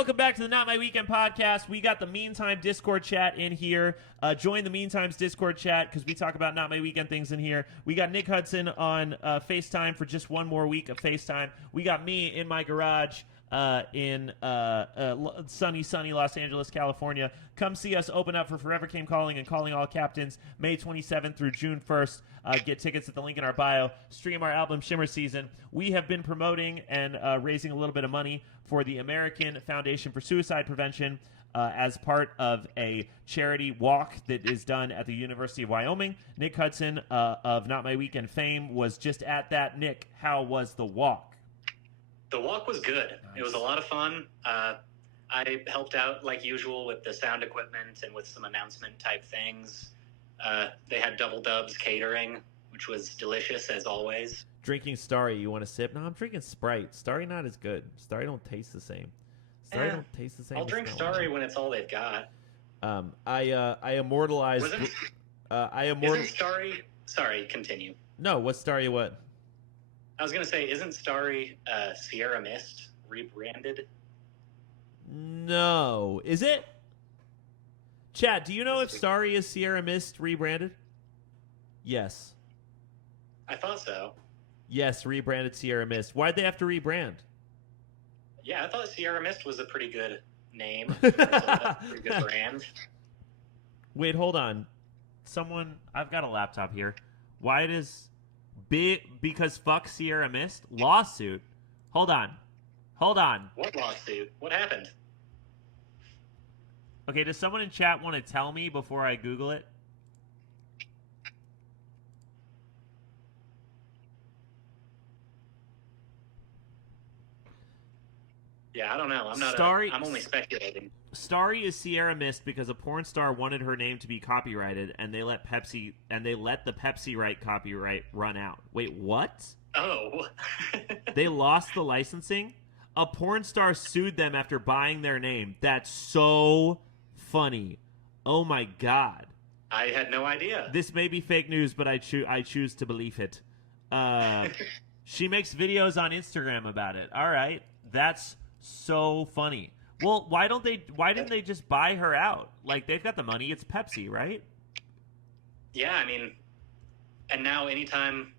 welcome back to the Not My Weekend podcast. We got the Meantime Discord chat in here. Join the Meantime's Discord chat because we talk about Not My Weekend things in here. We got Nick Hudson on FaceTime for just one more week of FaceTime. We got me in my garage in sunny Los Angeles, California. Come see us open up for Forever Came Calling and Calling All Captains May 27th through June 1st. Get tickets at the link in our bio. Stream our album Shimmer Season. We have been promoting and raising a little bit of money for the American Foundation for Suicide Prevention as part of a charity walk that is done at the University of Wyoming. Nick Hudson of Not My Weekend fame was just at that. Nick, how was the walk? The walk was good. Nice. It was a lot of fun. I helped out like usual with the sound equipment and with some announcement type things. They had Double Dubs catering, which was delicious as always. Drinking Starry, you want a sip? No, I'm drinking Sprite. Starry not as good. Starry don't taste the same. Starry don't taste the same. I'll drink Starry when it's all they've got. I immortalized. Isn't Starry? Sorry, continue. No, what's Starry? What? I was gonna say, isn't Starry Sierra Mist rebranded? No, is it? Chad, do you know if Starry is Sierra Mist rebranded? Yes. I thought so. Yes, rebranded Sierra Mist. Why'd they have to rebrand? Yeah, I thought Sierra Mist was a pretty good name. A pretty good brand. Wait, hold on. I've got a laptop here. Why does because fuck Sierra Mist? Lawsuit. Hold on. What lawsuit? What happened? Okay, does someone in chat want to tell me before I Google it? Yeah, I don't know. I'm only speculating. Starry is Sierra Mist because a porn star wanted her name to be copyrighted, and they let the Pepsi right copyright run out. Wait, what? Oh. They lost the licensing? A porn star sued them after buying their name. That's so funny. Oh my god. I had no idea. This may be fake news, but I choose to believe it. She makes videos on Instagram about it. All right. That's so funny. Well, why didn't they just buy her out? Like, they've got the money. It's Pepsi, right? Yeah, I mean, and now anytime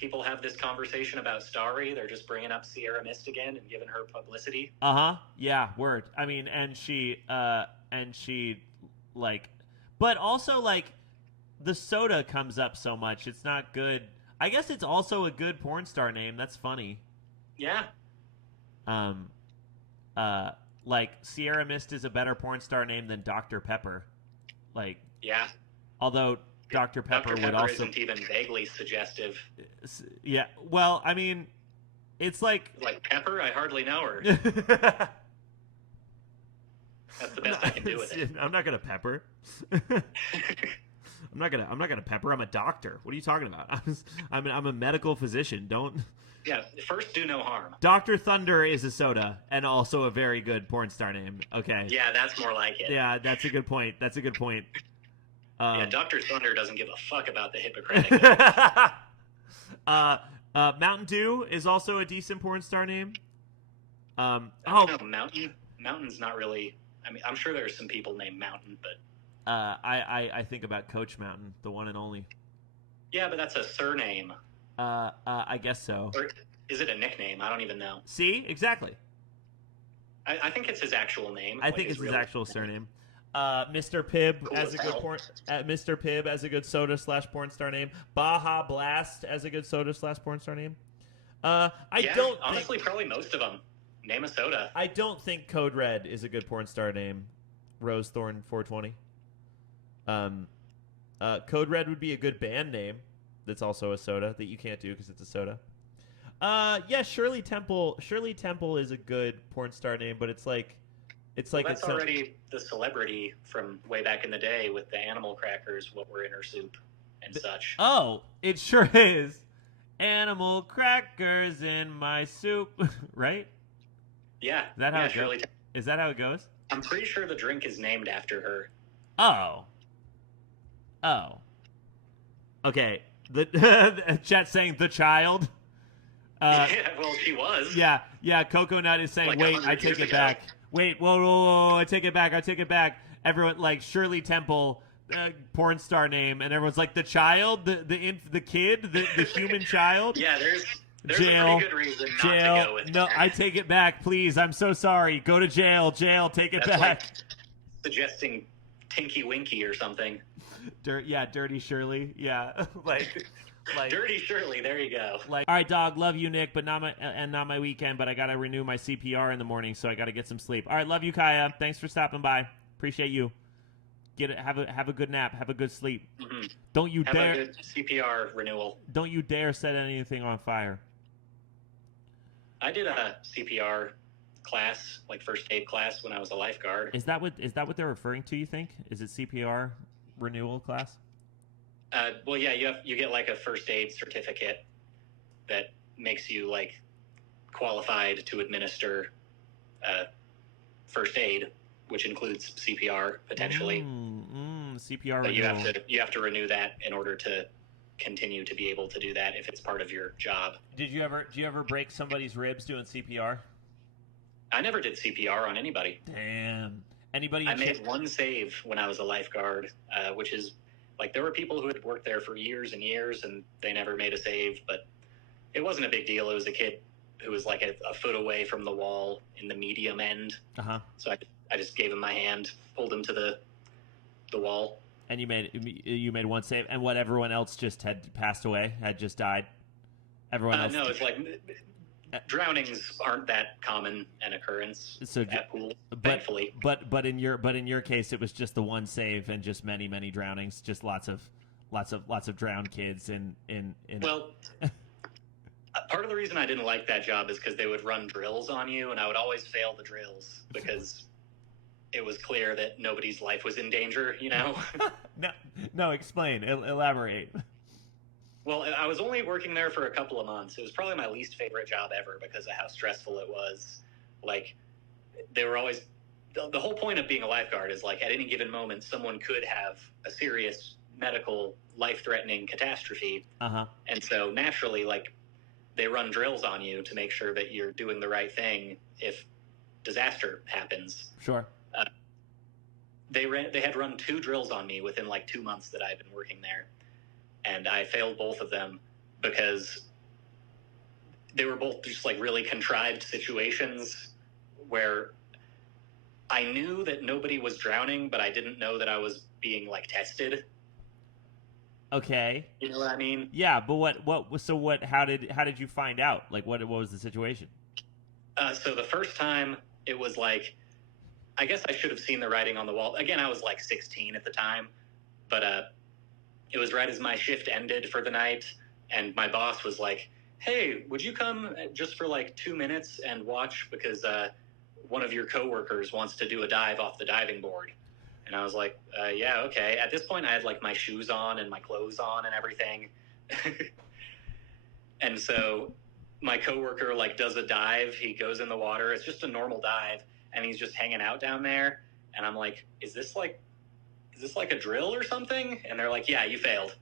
people have this conversation about Starry, they're just bringing up Sierra Mist again and giving her publicity. Yeah, word. I mean, and she like, but also like the soda comes up so much. It's not good. I guess it's also a good porn star name. That's funny. Yeah. Like Sierra Mist is a better porn star name than Dr. Pepper. Like, yeah. Although Dr. Pepper would also isn't even vaguely suggestive. Yeah. Well, I mean, it's like Pepper. I hardly know her. That's the best I can do with it. I'm not gonna pepper. I'm not gonna pepper. I'm a doctor. What are you talking about? I'm a medical physician. Don't. Yeah, first do no harm. Dr. Thunder is a soda and also a very good porn star name. Okay. Yeah, that's more like it. Yeah, that's a good point. Yeah, Dr. Thunder doesn't give a fuck about the Hippocratic. Mountain Dew is also a decent porn star name. Mountain's not really. I mean, I'm sure there's some people named Mountain, but I think about Coach Mountain, the one and only. Yeah, but that's a surname. I guess so. Or is it a nickname? I don't even know. See, exactly. I think it's his actual name. I think it's his actual surname. Mr. Pibb cool as a good porn. Mr. Pibb as a good soda / porn star name. Baja Blast as a good soda / porn star name. Honestly, probably most of them. Name a soda. I don't think Code Red is a good porn star name. Rose Thorn 420. Code Red would be a good band name. That's also a soda that you can't do because it's a soda. Yeah, Shirley Temple. Shirley Temple is a good porn star name, but it's that's already the celebrity from way back in the day with the animal crackers, what were in her soup and such. Oh, it sure is. Animal crackers in my soup, right? Yeah. Is that how it goes? Is that how it goes? I'm pretty sure the drink is named after her. Oh. Okay. The chat saying the child. Yeah, well, she was. Yeah. Coconut is saying, wait, I take it back. Wait, whoa, I take it back. Everyone, like, Shirley Temple, porn star name, and everyone's like, the child, the kid, the human child? Yeah, there's jail, a pretty good reason not jail. to go with No, that. I take it back, please. I'm so sorry. Go to jail, take it That's back. like suggesting Tinky Winky or something. Dirty Shirley. Yeah, like Dirty Shirley. There you go. Like, all right, dog. Love you, Nick, but not my weekend. But I gotta renew my CPR in the morning, so I gotta get some sleep. All right, love you, Kaya. Thanks for stopping by. Appreciate you. Have a good nap. Have a good sleep. Mm-hmm. Don't you have dare a good CPR renewal. Don't you dare set anything on fire. I did a CPR class, like first aid class, when I was a lifeguard. Is that what they're referring to? You think? Is it CPR renewal class? Well, yeah, you get like a first aid certificate that makes you like qualified to administer first aid, which includes CPR potentially. CPR. But renewal. you have to renew that in order to continue to be able to do that if it's part of your job. Do you ever break somebody's ribs doing CPR? I never did CPR on anybody. Damn. Anybody? I made one save when I was a lifeguard, which is like there were people who had worked there for years and years and they never made a save, but it wasn't a big deal. It was a kid who was like a foot away from the wall in the medium end. Uh-huh. So I just gave him my hand, pulled him to the wall. And you made one save, and what, everyone else just had passed away, had just died? Everyone else? No, it's like drownings aren't that common an occurrence at pool, thankfully. But in your case, it was just the one save and just many drownings, just lots of drowned kids in. Well, part of the reason I didn't like that job is because they would run drills on you, and I would always fail the drills because it was clear that nobody's life was in danger, you know? No, explain. Elaborate. Well, I was only working there for a couple of months. It was probably my least favorite job ever because of how stressful it was. Like, they were always... The whole point of being a lifeguard is, like, at any given moment, someone could have a serious medical, life-threatening catastrophe. Uh-huh. And so, naturally, like, they run drills on you to make sure that you're doing the right thing if disaster happens. Sure. They had run 2 drills on me within like 2 months that I've been working there, and I failed both of them because they were both just like really contrived situations where I knew that nobody was drowning, but I didn't know that I was being like tested. Okay. You know what I mean? Yeah, but how did you find out? Like, what was the situation? So the first time it was like, I guess I should have seen the writing on the wall. Again, I was like 16 at the time, but it was right as my shift ended for the night, and my boss was like, hey, would you come just for like 2 minutes and watch because one of your coworkers wants to do a dive off the diving board. And I was like, yeah, okay. At this point, I had like my shoes on and my clothes on and everything. And so my coworker like does a dive. He goes in the water. It's just a normal dive. And he's just hanging out down there. And I'm like, is this like a drill or something? And they're like, yeah, you failed.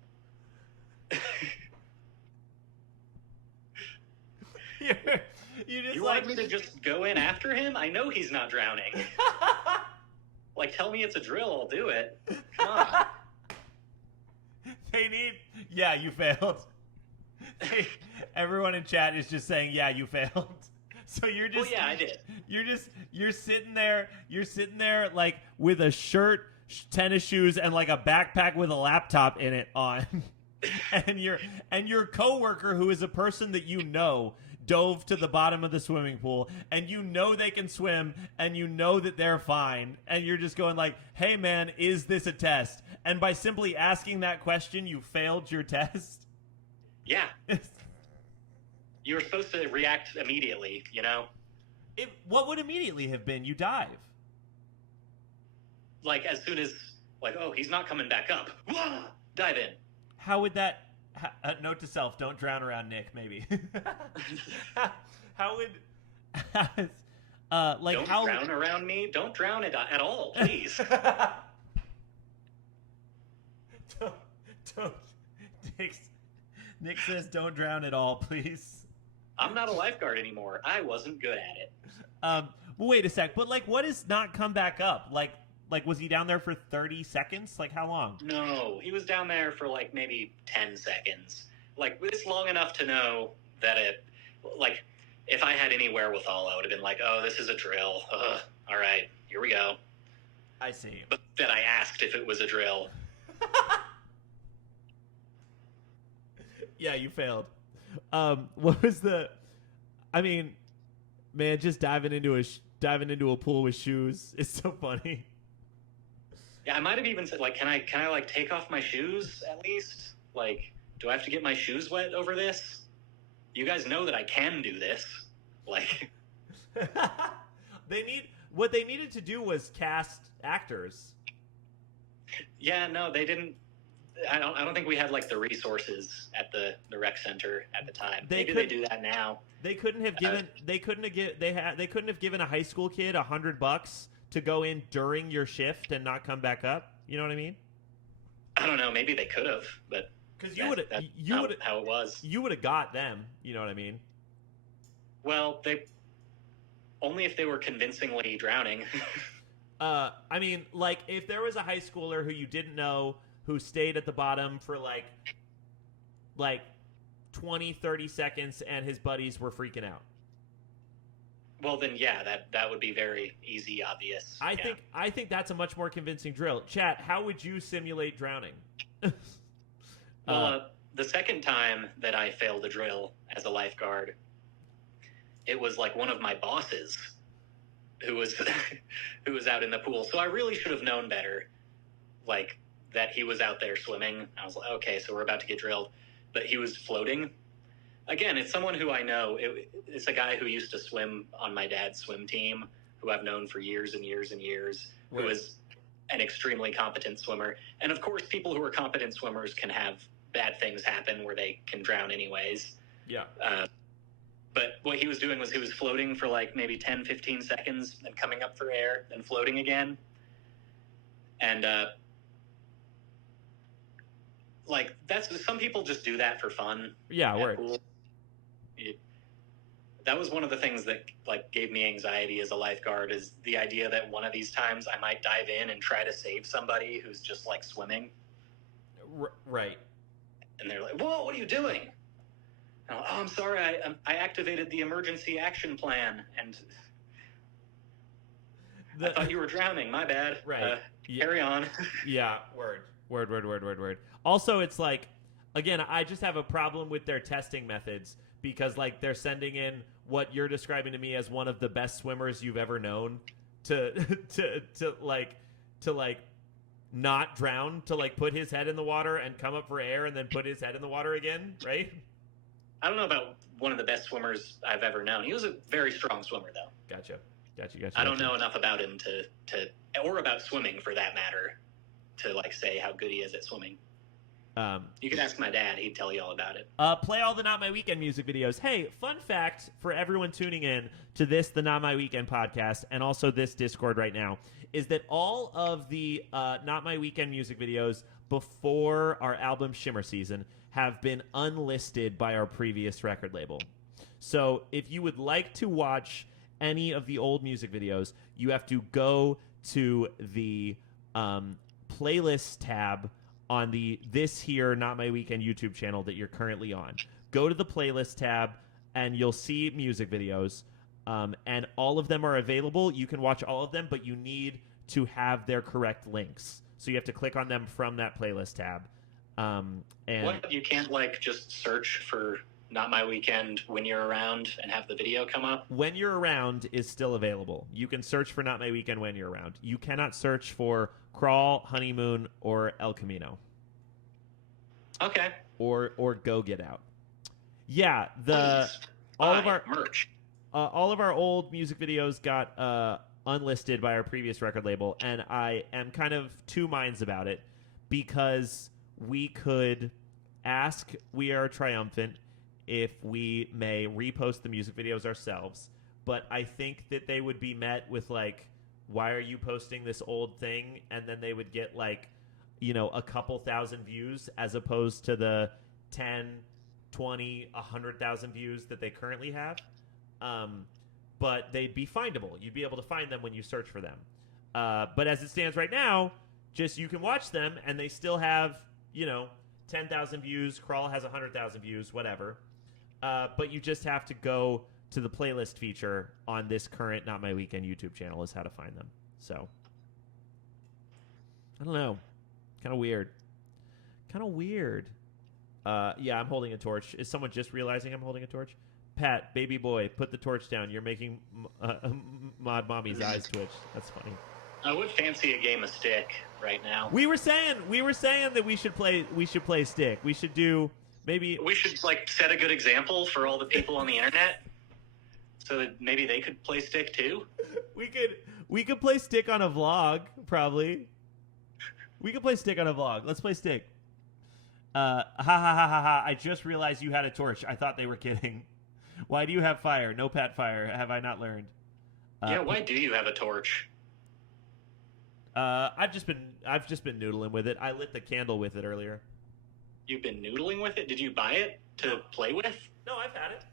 You wanted me to just go in after him? I know he's not drowning. Like, tell me it's a drill, I'll do it. Come on. Yeah, you failed. Everyone in chat is just saying, yeah, you failed. So you're just... Well, yeah, I did. You're sitting there like with a shirt, tennis shoes, and like a backpack with a laptop in it on. and your coworker, who is a person that you know, dove to the bottom of the swimming pool, and you know they can swim, and you know that they're fine, and you're just going like, hey man, is this a test? And by simply asking that question, you failed your test? Yeah. You were supposed to react immediately, you know? What would immediately have been? You dive. Like, as soon as, like, oh, he's not coming back up. Wah! Dive in. How would that... note to self, don't drown around Nick, maybe. How would... don't drown around me. Don't drown at all, please. don't. Nick says don't drown at all, please. I'm not a lifeguard anymore. I wasn't good at it. Wait a sec, but like, what is not come back up? Like, was he down there for 30 seconds? Like, how long? No, he was down there for like maybe 10 seconds. Like, it's long enough to know that like, if I had any wherewithal, I would have been like, oh, this is a drill. All right, here we go. I see. But that I asked if it was a drill. Yeah, you failed. What was the? I mean, man, just diving into a pool with shoes is so funny. Yeah, I might have even said, like, can I like take off my shoes at least? Like, do I have to get my shoes wet over this? You guys know that I can do this. Like, what they needed to do was cast actors. Yeah, no, they didn't. I don't think we had like the resources at the rec center at the time. Maybe they do that now. They couldn't have given. They couldn't have given a high school kid $100 to go in during your shift and not come back up. You know what I mean? I don't know. Maybe they could have, but because how it was. You would have got them. You know what I mean? Well, they only if they were convincingly drowning. I mean, like if there was a high schooler who you didn't know who stayed at the bottom for like 20, 30 seconds and his buddies were freaking out. Well, then, yeah, that would be very easy, obvious. I think that's a much more convincing drill. Chat, how would you simulate drowning? Well, the second time that I failed a drill as a lifeguard, it was like one of my bosses who was who was out in the pool. So I really should have known better, like that he was out there swimming. I was like, okay, so we're about to get drilled, but he was floating. Again, it's someone who I know. It's a guy who used to swim on my dad's swim team, who I've known for years and years and years, right. Who is an extremely competent swimmer. And of course, people who are competent swimmers can have bad things happen where they can drown anyways. Yeah. But what he was doing was he was floating for like maybe 10, 15 seconds and coming up for air and floating again. And like some people just do that for fun. Yeah, word. That was one of the things that like gave me anxiety as a lifeguard, is the idea that one of these times I might dive in and try to save somebody who's just like swimming. Right. And they're like, "Whoa, what are you doing?" And I'm sorry, I activated the emergency action plan, and I thought you were drowning. My bad. Right. Carry on. Yeah. Word. Also, it's like, again, I just have a problem with their testing methods, because like they're sending in what you're describing to me as one of the best swimmers you've ever known to not drown, to like put his head in the water and come up for air and then put his head in the water again, right? I don't know about one of the best swimmers I've ever known. He was a very strong swimmer, though. Gotcha. I don't know enough about him to or about swimming for that matter, to like say how good he is at swimming. You can ask my dad; he'd tell you all about it. Play all the Not My Weekend music videos. Hey, fun fact for everyone tuning in to this, the Not My Weekend podcast, and also this Discord right now, is that all of the Not My Weekend music videos before our album Shimmer Season have been unlisted by our previous record label. So if you would like to watch any of the old music videos, you have to go to the playlist tab on the This Here Not My Weekend YouTube channel that you're currently on. Go to the playlist tab and you'll see music videos, and all of them are available. You can watch all of them, but you need to have their correct links. So you have to click on them from that playlist tab. And what, you can't like just search for Not My Weekend When You're Around and have the video come up? When You're Around is still available. You can search for Not My Weekend When You're Around. You cannot search for Crawl, Honeymoon, or El Camino. Okay. Or Go Get Out. Yeah, all of our merch. All of our old music videos got unlisted by our previous record label, and I am kind of two minds about it, because we could ask We Are Triumphant if we may repost the music videos ourselves, but I think that they would be met with like, why are you posting this old thing? And then they would get like, you know, a couple thousand views as opposed to the 10, 20, 100,000 views that they currently have. but they'd be findable. You'd be able to find them when you search for them. But as it stands right now, just you can watch them, and they still have, 10,000 views. Crawl has 100,000 views, whatever. But you just have to go to the playlist feature on this current Not My Weekend YouTube channel is how to find them. So, I don't know. Kind of weird. Yeah, I'm holding a torch. Is someone just realizing I'm holding a torch? Pat, baby boy, put the torch down. You're making Mod Mommy's eyes twitch. That's funny. I would fancy a game of Stick right now. We were saying that we should play Stick. We should do maybe. We should set a good example for all the people on the internet, so that maybe they could play Stick too. We could play Stick on a vlog probably. We could play Stick on a vlog. Let's play Stick. Ha ha ha ha ha! I just realized you had a torch. I thought they were kidding. Why do you have fire? No Pat fire. Have I not learned? Yeah, why do you have a torch? I've just been noodling with it. I lit the candle with it earlier. You've been noodling with it? Did you buy it to play with? No, I've had it.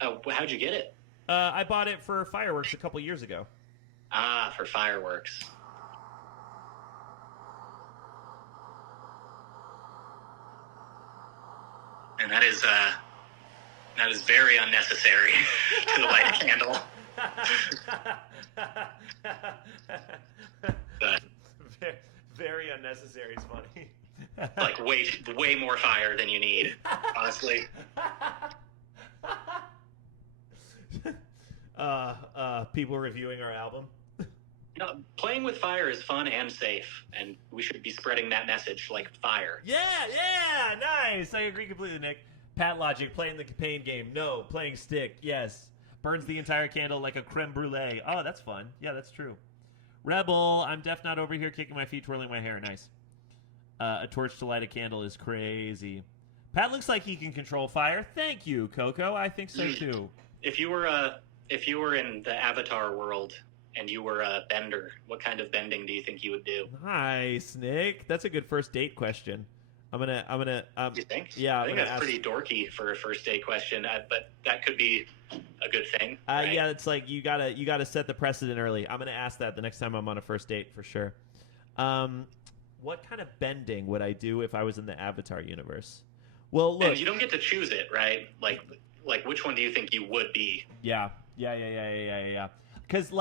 Oh, how'd you get it? I bought it for fireworks a couple years ago. Ah, for fireworks. And that is very unnecessary to light a candle. Very unnecessary is funny. Way more fire than you need, honestly. People reviewing our album. Playing with fire is fun and safe, and we should be spreading that message like fire. Yeah, nice. I agree completely, Nick. Pat Logic, playing the pain game. No, playing Stick. Yes. Burns the entire candle like a creme brulee. Oh, that's fun. Yeah, that's true. Rebel, I'm deaf not over here kicking my feet, twirling my hair. Nice. A torch to light a candle is crazy. Pat looks like he can control fire. Thank you, Coco. I think so too. If you were in the Avatar world and you were a bender, what kind of bending do you think you would do? Nice, Nick. That's a good first date question. I'm gonna. You think? Yeah, I think that's pretty dorky for a first date question, but that could be a good thing. Right? Yeah, it's like you gotta set the precedent early. I'm gonna ask that the next time I'm on a first date for sure. What kind of bending would I do if I was in the Avatar universe? Well, look, and you don't get to choose it, right? Like which one do you think you would be? Yeah. Because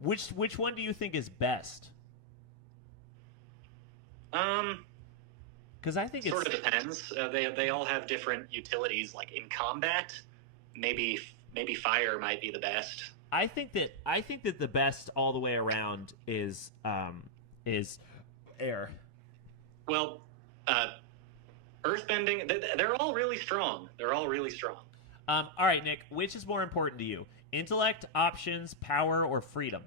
which one do you think is best? Because I think sort of depends. They all have different utilities. Like in combat, maybe fire might be the best. I think that the best all the way around is air. Well, earthbending, they're all really strong. All right, Nick, which is more important to you? Intellect, options, power, or freedom?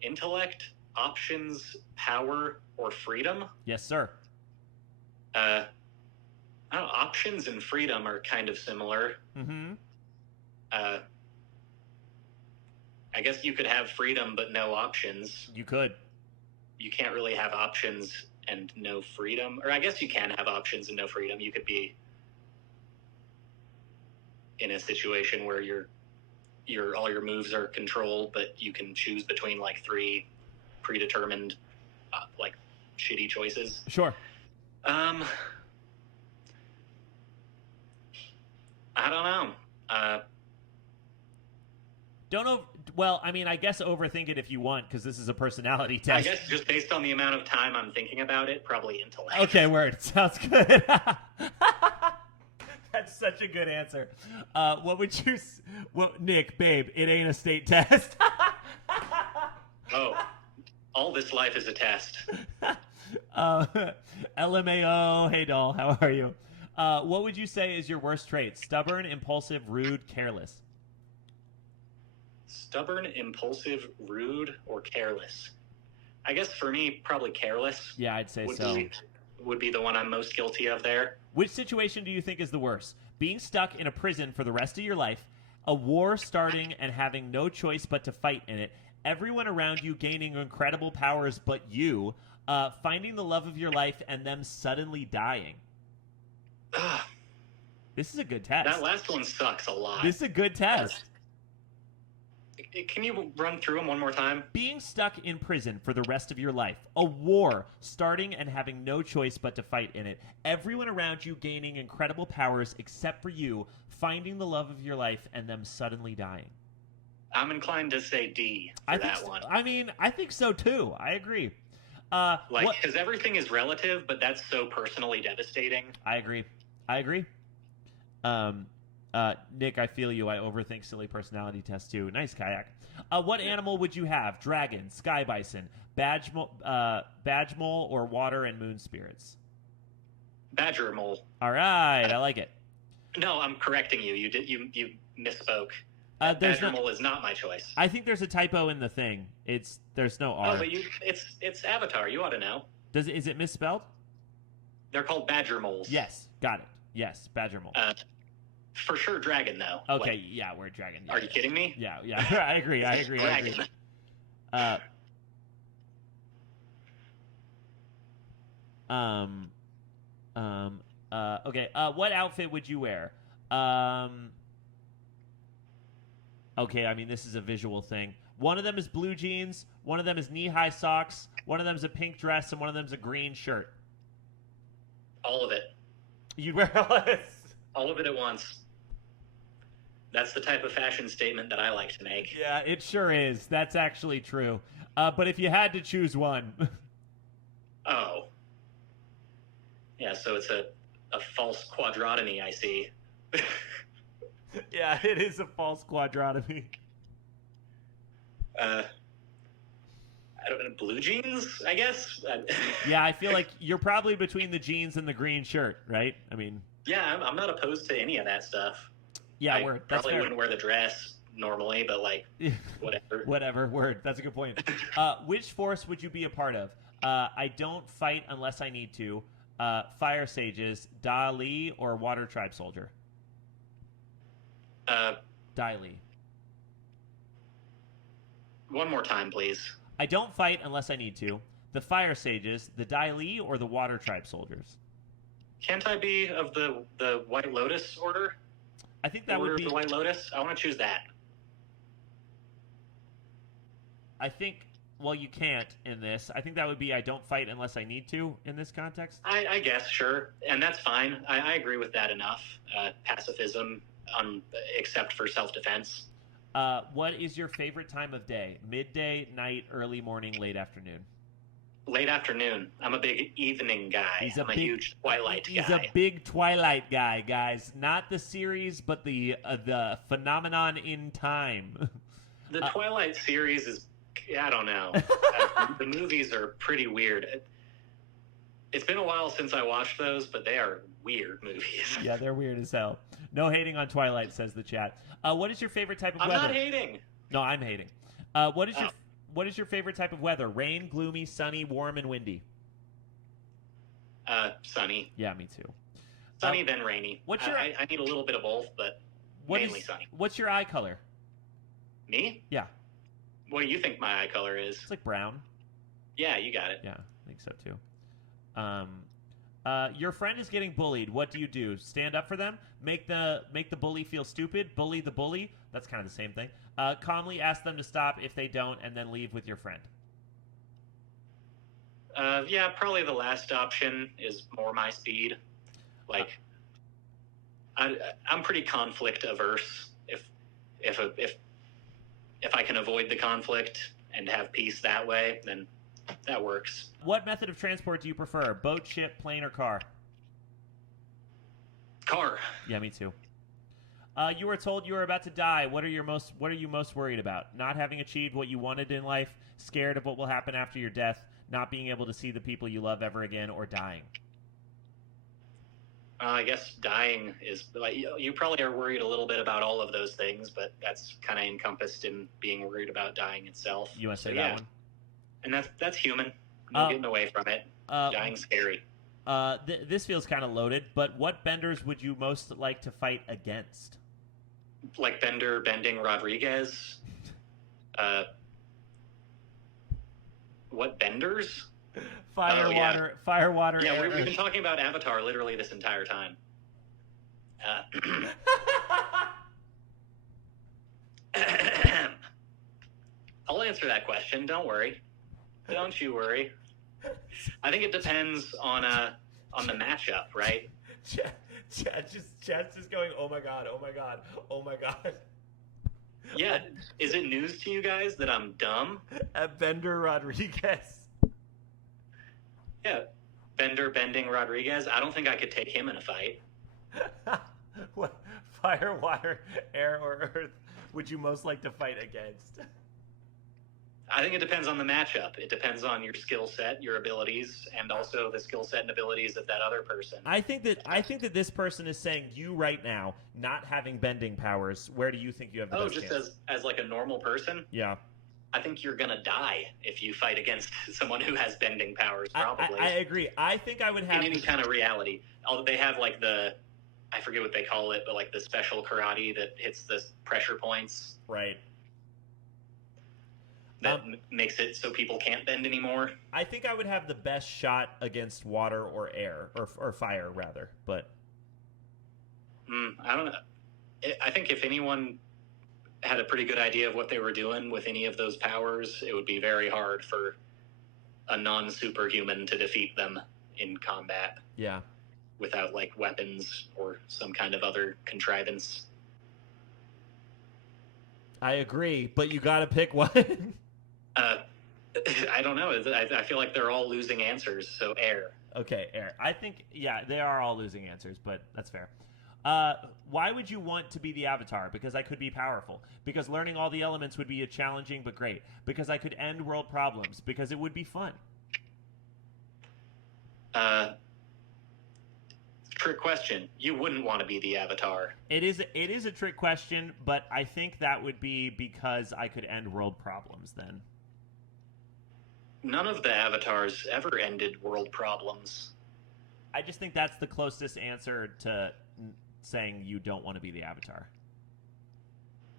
Intellect, options, power, or freedom? Yes, sir. I don't know, options and freedom are kind of similar. Mm-hmm. I guess you could have freedom but no options. You could. You can't really have options and no freedom. Or I guess you can have options and no freedom. You could be in a situation where all your moves are controlled, but you can choose between 3 predetermined shitty choices. Sure. I don't know. Don't know. Well, I mean, I guess overthink it if you want, because this is a personality test. I guess just based on the amount of time I'm thinking about it, probably intellect. Okay, word. Sounds good. That's such a good answer. What would you... Nick, babe, it ain't a state test. Oh, all this life is a test. LMAO, hey doll, how are you? What would you say is your worst trait? Stubborn, impulsive, rude, careless? Stubborn, impulsive, rude, or careless? I guess for me, probably careless. Yeah, I'd say so. Would be the one I'm most guilty of there. Which situation do you think is the worst? Being stuck in a prison for the rest of your life, a war starting and having no choice but to fight in it, everyone around you gaining incredible powers but you, finding the love of your life and them suddenly dying? This is a good test. That last one sucks a lot. This is a good test. Can you run through them one more time? Being stuck in prison for the rest of your life. A war starting and having no choice but to fight in it. Everyone around you gaining incredible powers except for you, finding the love of your life and them suddenly dying. I'm inclined to say D for that one. I mean, I think so too. I agree. Because everything is relative, but that's so personally devastating. I agree. Nick, I feel you. I overthink silly personality tests too. Nice, Kayak. What animal would you have? Dragon, sky bison, badge mole, or water and moon spirits? Badger mole. All right, I like it. No, I'm correcting you. You misspoke. Badger mole is not my choice. I think there's a typo in the thing. There's no R. Oh, but it's Avatar. You ought to know. Is it misspelled? They're called badger moles. Yes, got it. Yes, badger mole. For sure, dragon though. Okay, yeah, we're dragon. Yeah, Are you kidding me? Yeah. I agree. Dragon. Okay. What outfit would you wear? Okay, I mean, this is a visual thing. One of them is blue jeans, one of them is knee-high socks, one of them is a pink dress, and one of them is a green shirt. All of it. You'd wear all of it? All of it at once. That's the type of fashion statement that I like to make. Yeah, it sure is. That's actually true. But if you had to choose one. Oh. Yeah, so it's a false quadrotomy, I see. Yeah, it is a false quadrotomy. I don't know, blue jeans, I guess? Yeah, I feel like you're probably between the jeans and the green shirt, right? I mean... Yeah, I'm not opposed to any of that stuff. Yeah, I probably wouldn't wear the dress normally, but, like, whatever. Whatever, word. That's a good point. Which force would you be a part of? I don't fight unless I need to. Fire Sages, Dali, or Water Tribe Soldier? Dali. One more time, please. I don't fight unless I need to. The Fire Sages, the Dali, or the Water Tribe Soldiers? Can't I be of the White Lotus order? I think that would be... the White Lotus? I want to choose that. I think... Well, you can't in this. I think that would be I don't fight unless I need to in this context. I guess, sure. And that's fine. I agree with that enough. Pacifism, except for self-defense. What is your favorite time of day? Midday, night, early morning, late afternoon? Late afternoon. I'm a big evening guy. I'm a huge Twilight guy. He's a big Twilight guy, guys. Not the series, but the phenomenon in time. The Twilight series is, I don't know. The movies are pretty weird. It's been a while since I watched those, but they are weird movies. Yeah, they're weird as hell. No hating on Twilight, says the chat. What is your favorite type of weather? I'm not hating. No, I'm hating. What is your favorite type of weather? Rain, gloomy, sunny, warm, and windy? Sunny. Yeah, me too. Sunny, then rainy. I need a little bit of both, but mainly sunny. What's your eye color? Me? Yeah. What do you think my eye color is? It's like brown. Yeah, you got it. Yeah, I think so too. Your friend is getting bullied. What do you do? Stand up for them? Make the bully feel stupid? Bully the bully? That's kind of the same thing. Calmly ask them to stop if they don't, and then leave with your friend. Yeah, probably the last option is more my speed. Like, I'm pretty conflict averse. If I can avoid the conflict and have peace that way, then that works. What method of transport do you prefer? Boat, ship, plane, or car? Car. Yeah, me too. You were told you were about to die. What are you most worried about? Not having achieved what you wanted in life, scared of what will happen after your death, not being able to see the people you love ever again, or dying? I guess dying is like you probably are worried a little bit about all of those things, but that's kind of encompassed in being worried about dying itself. You want to say that one? And that's human. No getting away from it. Dying's scary. This feels kind of loaded, but what benders would you most like to fight against? Like Bending Rodriguez. What benders? Fire, water. Yeah, we've been talking about Avatar literally this entire time. I'll answer that question. Don't worry. Don't you worry. I think it depends on the matchup, right? Chat's just going, oh my god, oh my god, oh my god. Yeah, is it news to you guys that I'm dumb? At Bender Rodriguez. Yeah, Bending Rodriguez. I don't think I could take him in a fight. What fire, water, air, or earth would you most like to fight against? I think it depends on the matchup. It depends on your skill set, your abilities, and also the skill set and abilities of that other person. I think that this person is saying you right now, not having bending powers, where do you think you have the best just chance? as like a normal person? Yeah. I think you're gonna die if you fight against someone who has bending powers, probably. I agree. I think I would have... In any kind of reality. Although they have like I forget what they call it, but like the special karate that hits the pressure points. Right. That makes it so people can't bend anymore. I think I would have the best shot against water or air, or fire, rather. But I don't know. I think if anyone had a pretty good idea of what they were doing with any of those powers, it would be very hard for a non-superhuman to defeat them in combat. Yeah. Without like weapons or some kind of other contrivance. I agree, but you got to pick one. I don't know. I feel like they're all losing answers, so air. Okay, air. I think, yeah, they are all losing answers, but that's fair. Why would you want to be the Avatar? Because I could be powerful. Because learning all the elements would be challenging but great. Because I could end world problems. Because it would be fun. Trick question. You wouldn't want to be the Avatar. It is a trick question, but I think that would be because I could end world problems then. None of the Avatars ever ended world problems. I just think that's the closest answer to saying you don't want to be the Avatar.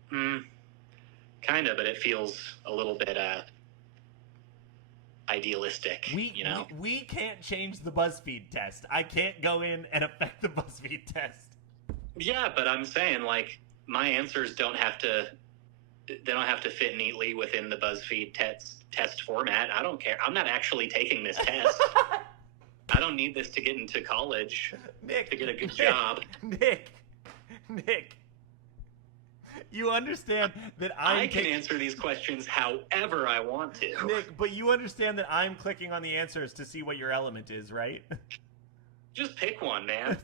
Kind of, but it feels a little bit idealistic. We can't change the BuzzFeed test. I can't go in and affect the BuzzFeed test. Yeah, but I'm saying like my answers don't have to fit neatly within the BuzzFeed test format. I don't care. I'm not actually taking this test. I don't need this to get into college. Nick, to get a good job. Nick, you understand that I can answer these questions however I want to. Nick, but you understand that I'm clicking on the answers to see what your element is, right? Just pick one, man.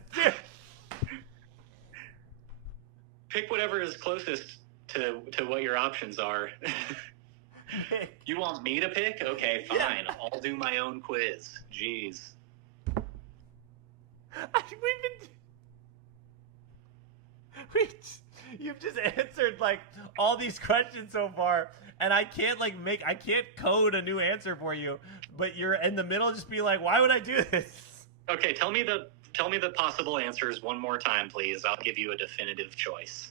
Pick whatever is closest to what your options are. Nick. You want me to pick? Okay, fine. Yeah. I'll do my own quiz. Jeez. You've just answered like all these questions so far, and I can't code a new answer for you. But you're in the middle, just be like, why would I do this? Okay, tell me the possible answers one more time, please. I'll give you a definitive choice.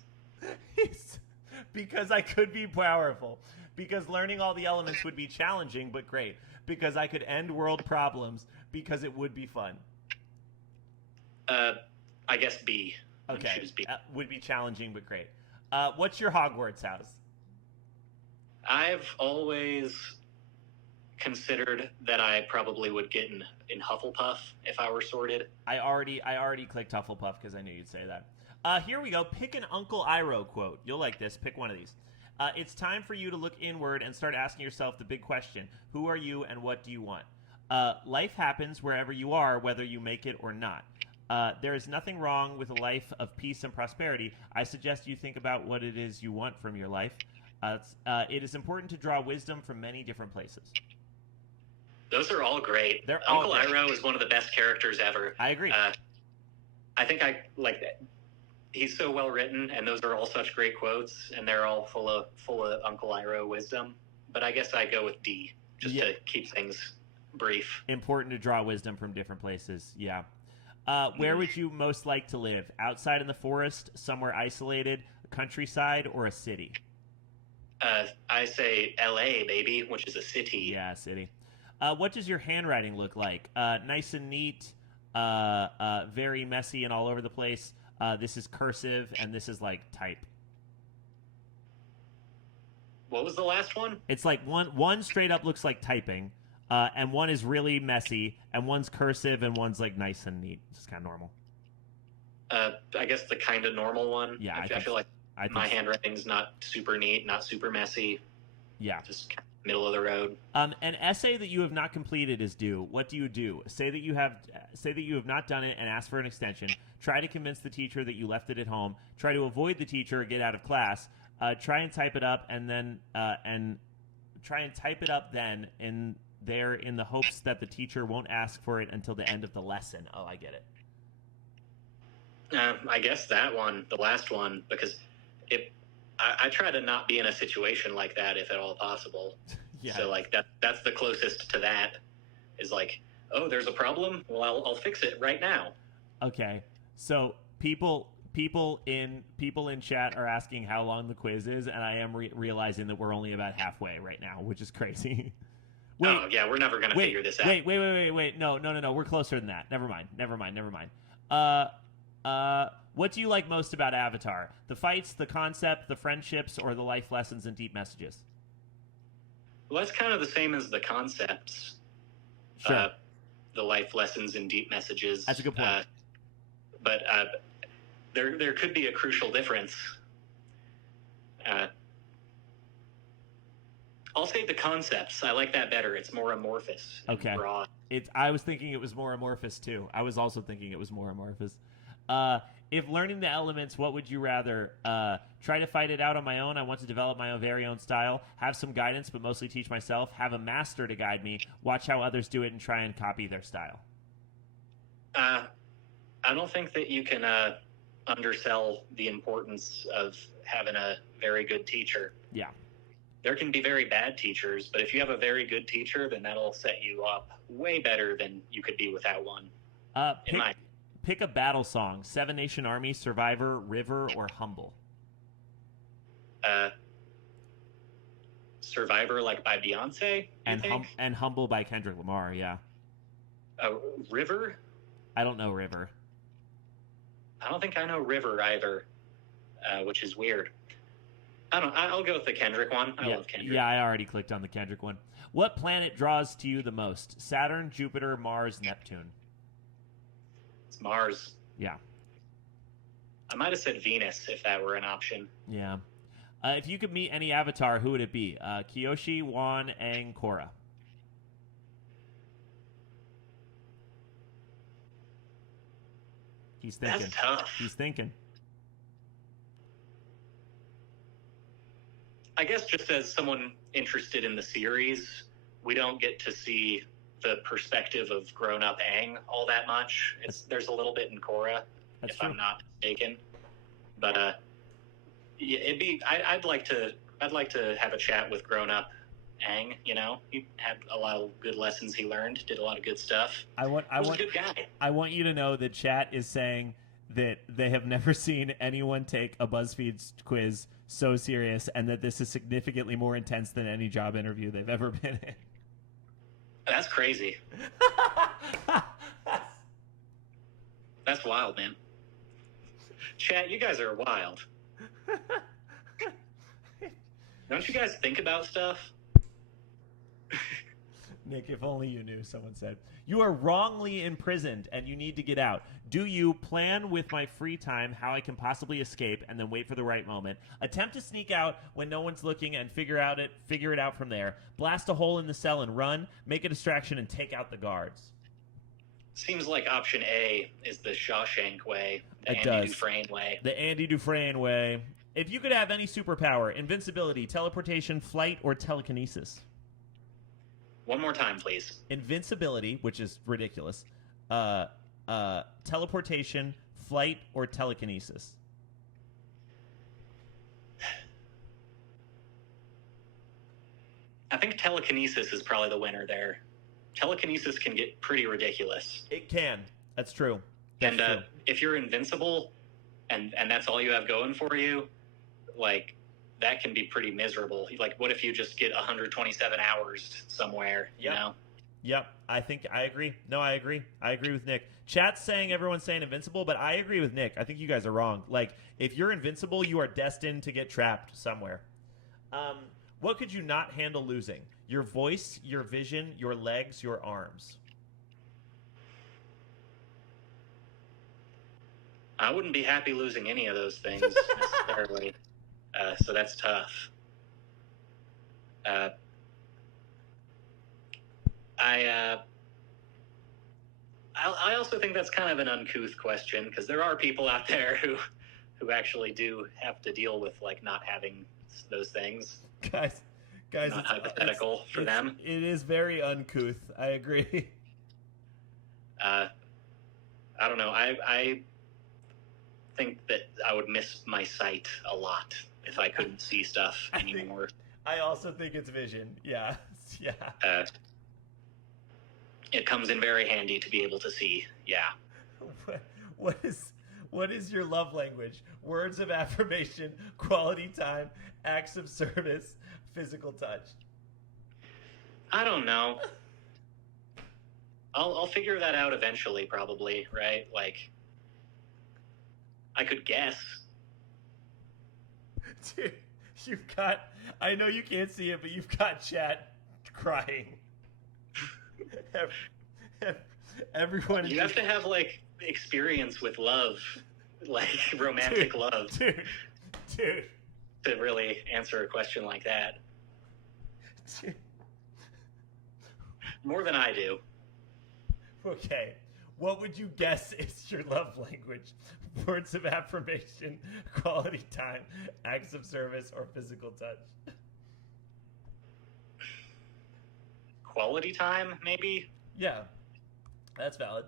Because I could be powerful. Because learning all the elements would be challenging but great. Because I could end world problems. Because it would be fun. I guess B. Okay. Choose B. Would be challenging but great. What's your Hogwarts house? I've always considered that I probably would get in Hufflepuff if I were sorted. I already clicked Hufflepuff because I knew you'd say that. Here we go. Pick an Uncle Iroh quote. You'll like this. Pick one of these. It's time for you to look inward and start asking yourself the big question. Who are you and what do you want? Life happens wherever you are, whether you make it or not. There is nothing wrong with a life of peace and prosperity. I suggest you think about what it is you want from your life. It is important to draw wisdom from many different places. Those are all great. They're Uncle all great. Iroh is one of the best characters ever. I agree. I think I like that. He's so well written, and those are all such great quotes, and they're all full of Uncle Iroh wisdom. But I guess I go with D just to keep things brief. Important to draw wisdom from different places. Yeah. Where would you most like to live? Outside in the forest, somewhere isolated, a countryside, or a city? I say L.A., baby, which is a city. Yeah, city. What does your handwriting look like? Nice and neat, very messy and all over the place, This is cursive, and this is like type. What was the last one? It's like one straight up looks like typing, and one is really messy, and one's cursive, and one's like nice and neat. It's kind of normal. I guess the kind of normal one. Yeah, I feel like my handwriting's not super neat, not super messy. Yeah, just kind of middle of the road. An essay that you have not completed is due. What do you do? Say that you have not done it and ask for an extension. Try to convince the teacher that you left it at home. Try to avoid the teacher or get out of class. Try and type it up in the hopes that the teacher won't ask for it until the end of the lesson. Oh, I get it. I guess that one, the last one, because I try to not be in a situation like that if at all possible. Yeah. So like that's the closest to that is like, oh, there's a problem. Well, I'll fix it right now. Okay. So people in chat are asking how long the quiz is, and I am realizing that we're only about halfway right now, which is crazy. Wait, oh yeah, we're never gonna figure this out. Wait. No. We're closer than that. Never mind. What do you like most about Avatar? The fights, the concept, the friendships, or the life lessons and deep messages? Well, that's kind of the same as the concepts. Sure. The life lessons and deep messages. That's a good point. But there could be a crucial difference. I'll say the concepts. I like that better. It's more amorphous. Okay. Broad. I was thinking it was more amorphous too. I was also thinking it was more amorphous. If learning the elements, what would you rather? Try to fight it out on my own. I want to develop my own very own style. Have some guidance, but mostly teach myself. Have a master to guide me. Watch how others do it and try and copy their style. I don't think that you can undersell the importance of having a very good teacher. Yeah. There can be very bad teachers, but if you have a very good teacher, then that'll set you up way better than you could be without one. Pick a battle song: Seven Nation Army, Survivor, River, or Humble. Survivor, like by Beyonce, and Humble by Kendrick Lamar. Yeah. River. I don't know River. I don't think I know River either, which is weird. I'll go with the Kendrick one. I love Kendrick. Yeah, I already clicked on the Kendrick one. What planet draws to you the most? Saturn, Jupiter, Mars, Neptune. It's Mars. Yeah. I might have said Venus if that were an option. Yeah. If you could meet any avatar, who would it be? Kyoshi, Wan, Aang, Korra. He's thinking. That's tough. He's thinking. I guess just as someone interested in the series, we don't get to see the perspective of grown-up Aang all that much. There's a little bit in Korra, if I'm not mistaken. But I'd like to have a chat with grown-up Aang. You know, he had a lot of good lessons he learned, did a lot of good stuff. He was a good guy. I want you to know that chat is saying that they have never seen anyone take a BuzzFeed quiz so serious, and that this is significantly more intense than any job interview they've ever been in. That's crazy. That's wild, man. Chat, you guys are wild. Don't you guys think about stuff? Nick, if only you knew, someone said. You are wrongly imprisoned and you need to get out. Do you plan with my free time how I can possibly escape and then wait for the right moment? Attempt to sneak out when no one's looking and figure it out from there. Blast a hole in the cell and run. Make a distraction and take out the guards. Seems like option A is the Shawshank way. The Andy Dufresne way. The Andy Dufresne way. If you could have any superpower, invincibility, teleportation, flight, or telekinesis. One more time, please. Invincibility, which is ridiculous. Teleportation, flight, or telekinesis. I think telekinesis is probably the winner there. Telekinesis can get pretty ridiculous. It can. That's true. If you're invincible and that's all you have going for you, like, that can be pretty miserable. Like, what if you just get 127 hours somewhere, you know? Yep, I think I agree. No, I agree. I agree with Nick. Chat's saying everyone's saying invincible, but I agree with Nick. I think you guys are wrong. Like, if you're invincible, you are destined to get trapped somewhere. What could you not handle losing? Your voice, your vision, your legs, your arms. I wouldn't be happy losing any of those things necessarily. So that's tough. I also think that's kind of an uncouth question because there are people out there who actually do have to deal with like not having those things. Guys, not hypothetical for them. It is very uncouth. I agree. I don't know. I think that I would miss my sight a lot if I couldn't see stuff anymore. I also think it's vision. Yeah. Yeah. It comes in very handy to be able to see. Yeah. What is your love language? Words of affirmation, quality time, acts of service, physical touch. I don't know. I'll figure that out eventually, probably, right? Like, I could guess. Dude, I know you can't see it, but you've got chat crying. Everyone. You have to have, like, experience with love, like romantic love. Dude. To really answer a question like that. Dude. More than I do. Okay. What would you guess is your love language? Words of affirmation, quality time, acts of service, or physical touch? Quality time, maybe? Yeah. That's valid.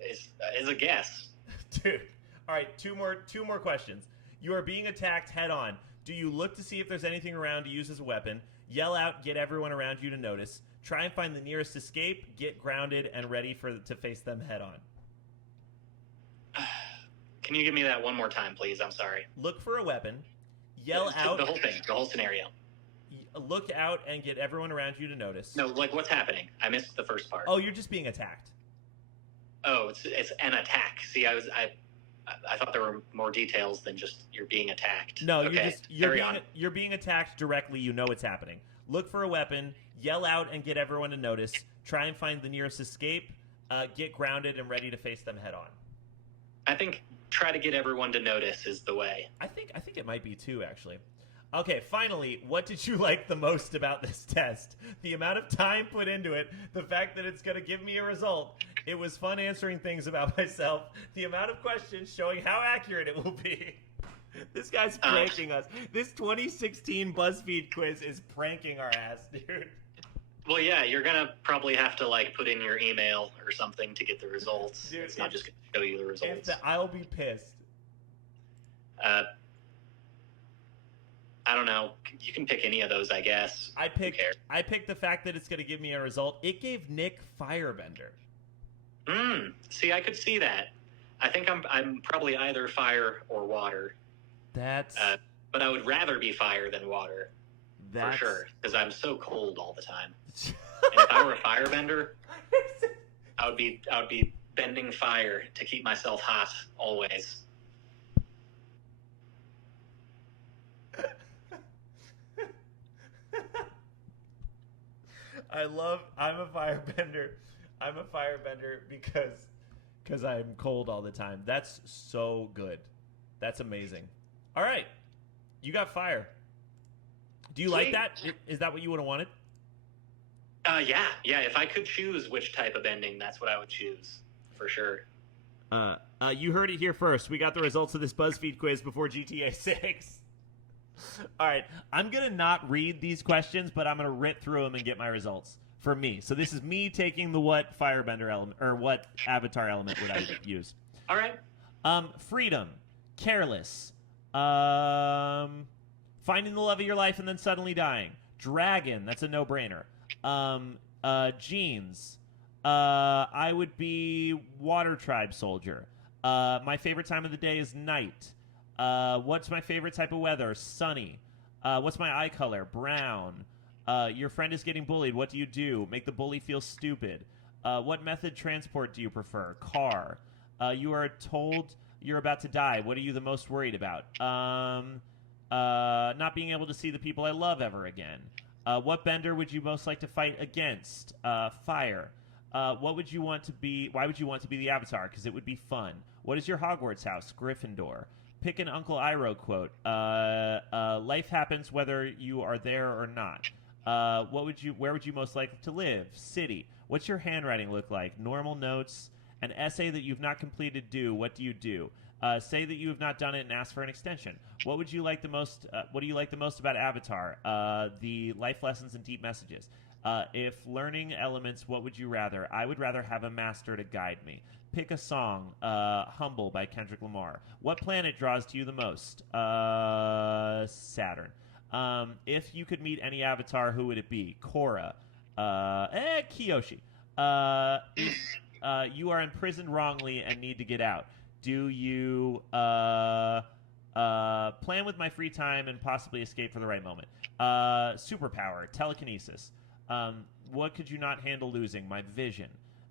Is a guess. Dude. All right, two more questions. You are being attacked head on. Do you look to see if there's anything around to use as a weapon? Yell out, get everyone around you to notice. Try and find the nearest escape, get grounded, and ready to face them head on. Can you give me that one more time, please? I'm sorry. Look for a weapon. Yell out. The whole thing, the whole scenario. Look out and get everyone around you to notice. No, like what's happening? I missed the first part. Oh, you're just being attacked. Oh, it's an attack. See, I thought there were more details than just you're being attacked. No, okay, you're being attacked directly. You know it's happening. Look for a weapon. Yell out and get everyone to notice. Try and find the nearest escape. Get grounded and ready to face them head on. I think try to get everyone to notice is the way. I think it might be too, actually. Okay, finally, what did you like the most about this test? The amount of time put into it, the fact that it's going to give me a result. It was fun answering things about myself. The amount of questions showing how accurate it will be. This guy's pranking us. This 2016 BuzzFeed quiz is pranking our ass, dude. Well, yeah, you're going to probably have to, like, put in your email or something to get the results. Dude, it's not just going to show you the results. I'll be pissed. I don't know. You can pick any of those, I guess. I picked the fact that it's going to give me a result. It gave Nick Firebender. See, I could see that. I think I'm probably either fire or water. But I would rather be fire than water. For sure, because I'm so cold all the time. And if I were a firebender, I would be bending fire to keep myself hot always. I'm a firebender. I'm a firebender because I'm cold all the time. That's so good. That's amazing. All right. You got fire. Do you like that? Is that what you would have wanted? Yeah. If I could choose which type of bending, that's what I would choose. For sure. You heard it here first. We got the results of this BuzzFeed quiz before GTA 6. All right. I'm going to not read these questions, but I'm going to rip through them and get my results for me. So this is me taking the what firebender element or what avatar element would I use. All right. Freedom. Careless. Finding the love of your life and then suddenly dying. Dragon. That's a no-brainer. Jeans. I would be Water Tribe Soldier. My favorite time of the day is night. What's my favorite type of weather? Sunny. What's my eye color? Brown. Your friend is getting bullied. What do you do? Make the bully feel stupid. What method transport do you prefer? Car. You are told you're about to die. What are you the most worried about? Not being able to see the people I love ever again. What bender would you most like to fight against? Fire. What would you want to be? Why would you want to be the Avatar? Because it would be fun. What is your Hogwarts house? Gryffindor. Pick an Uncle Iroh quote. Life happens whether you are there or not. Where would you most like to live? City. What's your handwriting look like? Normal notes. An essay that you've not completed due. What do you do? Say that you have not done it and ask for an extension. What would you like the most? What do you like the most about Avatar? The life lessons and deep messages. If learning elements, what would you rather? I would rather have a master to guide me. Pick a song. Humble by Kendrick Lamar. What planet draws to you the most? Saturn. If you could meet any Avatar, who would it be? Korra. Kyoshi. If you are imprisoned wrongly and need to get out, do you plan with my free time and possibly escape for the right moment? Superpower. Telekinesis. What could you not handle losing? My vision.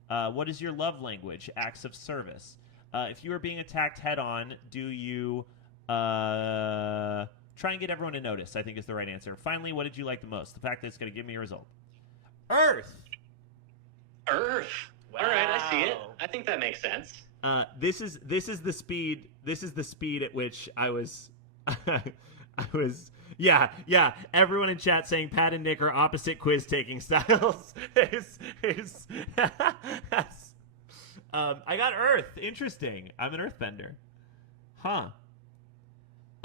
What is your love language? Acts of service. If you are being attacked head on, do you try and get everyone to notice? I think is the right answer. Finally, what did you like the most? The fact that it's going to give me a result. Earth. Earth. Wow. All right, I see it. I think that makes sense. This is the speed. This is the speed at which I was. I was. Yeah. Everyone in chat saying Pat and Nick are opposite quiz taking styles. I got Earth. Interesting. I'm an Earthbender. Huh.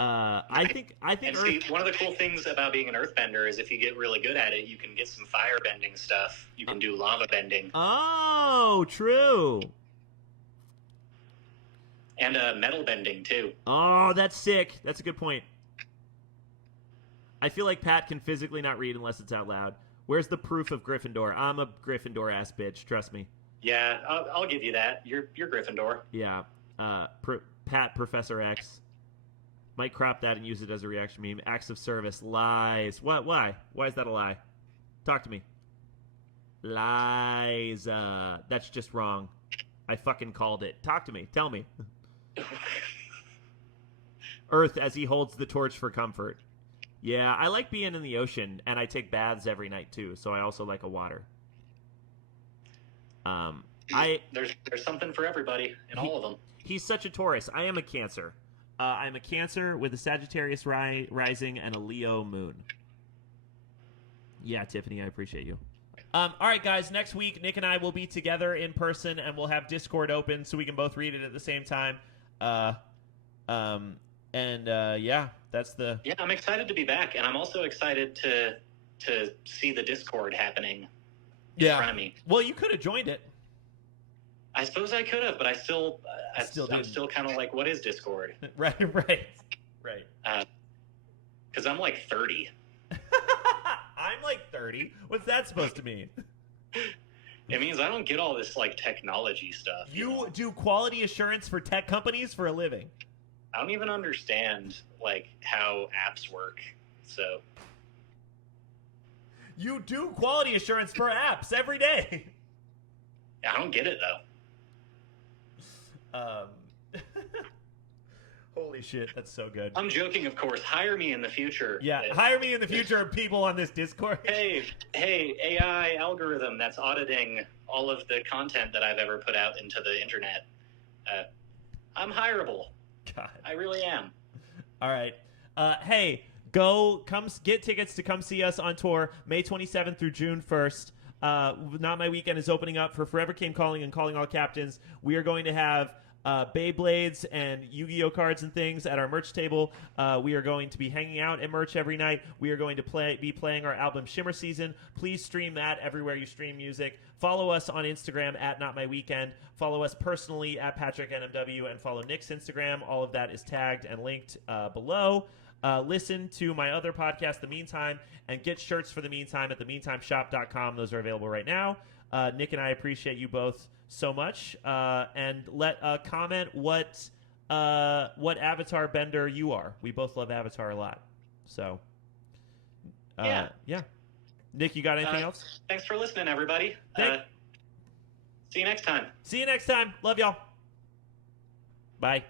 I think and Earth... see, one of the cool things about being an earthbender is if you get really good at it, you can get some fire bending stuff. You can do lava bending. Oh, true. And metal bending, too. Oh, that's sick. That's a good point. I feel like Pat can physically not read unless it's out loud. Where's the proof of Gryffindor? I'm a Gryffindor-ass bitch. Trust me. Yeah, I'll give you that. You're Gryffindor. Yeah. Pat, Professor X. Might crop that and use it as a reaction meme. Acts of service. Lies. What? Why? Why is that a lie? Talk to me. Lies. That's just wrong. I fucking called it. Talk to me. Tell me. Earth as he holds the torch for comfort. Yeah, I like being in the ocean, and I take baths every night, too, so I also like a water. There's something for everybody in all of them. He's such a Taurus. I am a Cancer. I'm a Cancer with a Sagittarius rising and a Leo moon. Yeah, Tiffany, I appreciate you. All right, guys. Next week, Nick and I will be together in person, and we'll have Discord open so we can both read it at the same time. Yeah, that's the. Yeah, I'm excited to be back, and I'm also excited to see the Discord happening in front of me. Well, you could have joined it. I suppose I could have, but I'm still kind of like, what is Discord? Right. Because I'm like 30. I'm like 30. What's that supposed to mean? It means I don't get all this like technology stuff. You do quality assurance for tech companies for a living. I don't even understand like how apps work. So you do quality assurance for apps every day. I don't get it though. Holy shit, that's so good. I'm joking, of course. Hire me in the future. Yeah, hire me in the future, people on this Discord. Hey, AI algorithm that's auditing all of the content that I've ever put out into the internet. I'm hireable. God. I really am. All right. Hey, come get tickets to come see us on tour May 27th through June 1st. Not My Weekend is opening up for Forever Came Calling and Calling All Captains. We are going to have Beyblades and Yu-Gi-Oh cards and things at our merch table. We are going to be hanging out at merch every night. We are going to be playing our album Shimmer Season. Please stream that everywhere you stream music. Follow us on Instagram at Not My Weekend. Follow us personally at Patrick NMW, and follow Nick's Instagram. All of that is tagged and linked below. Listen to my other podcast, The Meantime, and get shirts for The Meantime at themeantimeshop.com. Those are available right now. Nick and I appreciate you both so much. And comment what Avatar bender you are. We both love Avatar a lot. So, yeah. Nick, you got anything else? Thanks for listening, everybody. See you next time. See you next time. Love y'all. Bye.